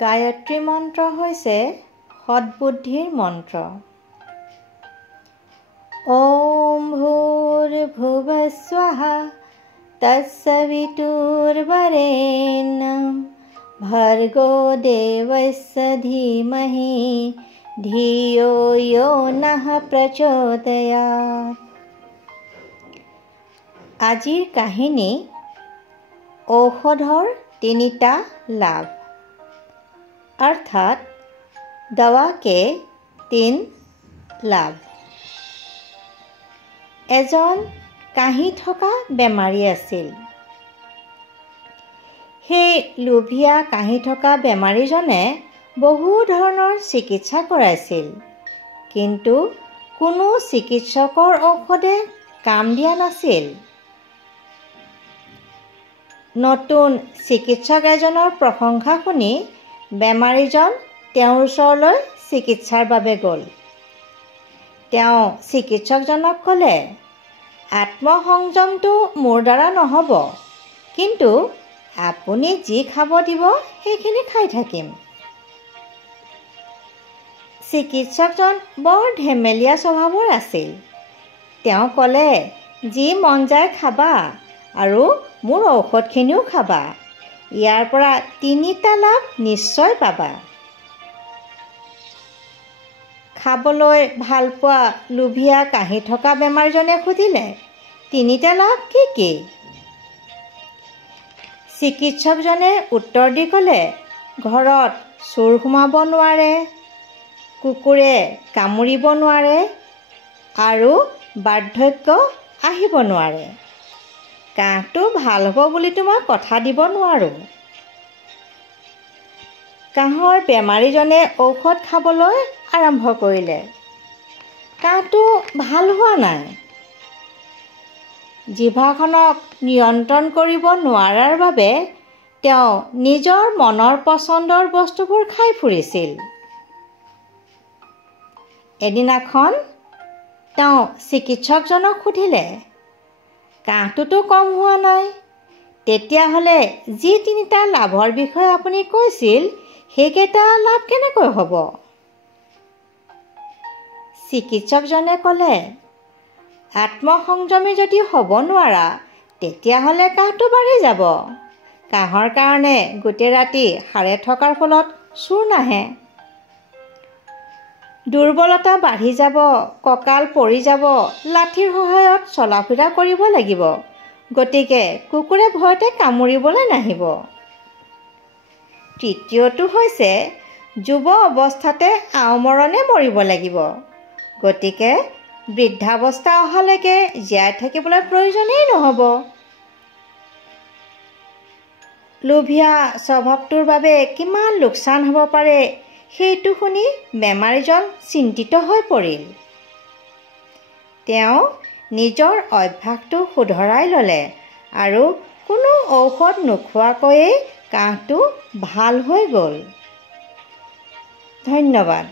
গায়ত্ৰী মন্ত্ৰ হৈছে সৎবুদ্ধিৰ মন্ত্ৰ। ওম ভূৰ্ভুৱঃস্বঃ তৎসবিতুৰ্বৰেণ্যং ভৰ্গো দেৱস্য ধীমহি ধিয়ো য়ো নঃ প্ৰচোদয়াৎ। আজিৰ কাহিনী ঔষধৰ 3টা লাভ, অৰ্থাৎ দৱা কে 3 লাভ। এজন কাহি থকা বেমাৰী আছিল। সেই লোভীয়া কাহি থকা বেমাৰীজনে বহু ধৰণৰ চিকিৎসা কৰাইছিল, কিন্তু কোনো চিকিৎসকৰ ঔষধে কাম দিয়া নাছিল। নতুন চিকিৎসক এজনৰ প্ৰশংসা শুনি বেমাৰীজন তেওঁৰ ওচৰলৈ চিকিৎসাৰ বাবে গ'ল। তেওঁ চিকিৎসকজনক ক'লে, আত্মসংযমটো মোৰ দ্বাৰা নহ'ব, কিন্তু আপুনি যি খাব দিব সেইখিনি খাই থাকিম। চিকিৎসকজন বৰ ধেমেলীয়া স্বভাৱৰ আছিল। তেওঁ ক'লে, যি মন যায় খাবা আৰু মোৰ ঔষধখিনিও খাবা, ইয়াৰ পৰা 3টা লাভ নিশ্চয় পাবা। খাবলৈ ভাল পোৱা লোভীয়া কাহি থকা বেমাৰজনে সুধিলে, 3টা লাভ কি কি? চিকিৎসকজনে উত্তৰ দি ক'লে, ঘৰত চোৰ সোমাব নোৱাৰে, কুকুৰে কামুৰিব নোৱাৰে আৰু বাৰ্ধক্য আহিব নোৱাৰে। কাহটো ভাল হ'ব বুলিতো মই কথা দিব নোৱাৰোঁ। কাহৰ বেমাৰীজনে ঔষধ খাবলৈ আৰম্ভ কৰিলে। কাহটো ভাল হোৱা নাই। জিভাখনক নিয়ন্ত্ৰণ কৰিব নোৱাৰাৰ বাবে তেওঁ নিজৰ মনৰ পচন্দৰ বস্তুবোৰ খাই ফুৰিছিল। এদিনাখন তেওঁ চিকিৎসকজনক সুধিলে, কাহটোতো কম হোৱা নাই, তেতিয়াহ'লে যি 3টা লাভৰ বিষয়ে আপুনি কৈছিল সেইকেইটা লাভ কেনেকৈ হ'ব? চিকিৎসকজনে ক'লে, আত্মসংযমী যদি হ'ব নোৱাৰা তেতিয়াহ'লে কাহটো বাঢ়ি যাব। কাহৰ কাৰণে গোটেই ৰাতি সাৰে থকাৰ ফলত চোৰ নাহে। দুৰ্বলতা বাঢ়ি যাব, কঁকাল পৰি যাব, লাঠিৰ সহায়ত চলাফিৰা কৰিব লাগিব। গতিকে কুকুৰে ভয়তে কামুৰিবলৈ নাহিব। তৃতীয়টো হৈছে যুৱ অৱস্থাতে আওমৰণে মৰিব লাগিব। গতিকে বৃদ্ধাৱস্থা অহালৈকে জীয়াই থাকিবলৈ প্ৰয়োজনেই নহ'ব। লোভীয়া স্বভাৱটোৰ বাবে কিমান লোকচান হ'ব পাৰে সেইটো শুনি বেমাৰীজন চিন্তিত হৈ পৰিল। তেওঁ নিজৰ অভ্যাসটো শুধৰাই ল'লে আৰু কোনো ঔষধ নোখোৱাকৈয়ে কাহটো ভাল হৈ গ'ল। ধন্যবাদ।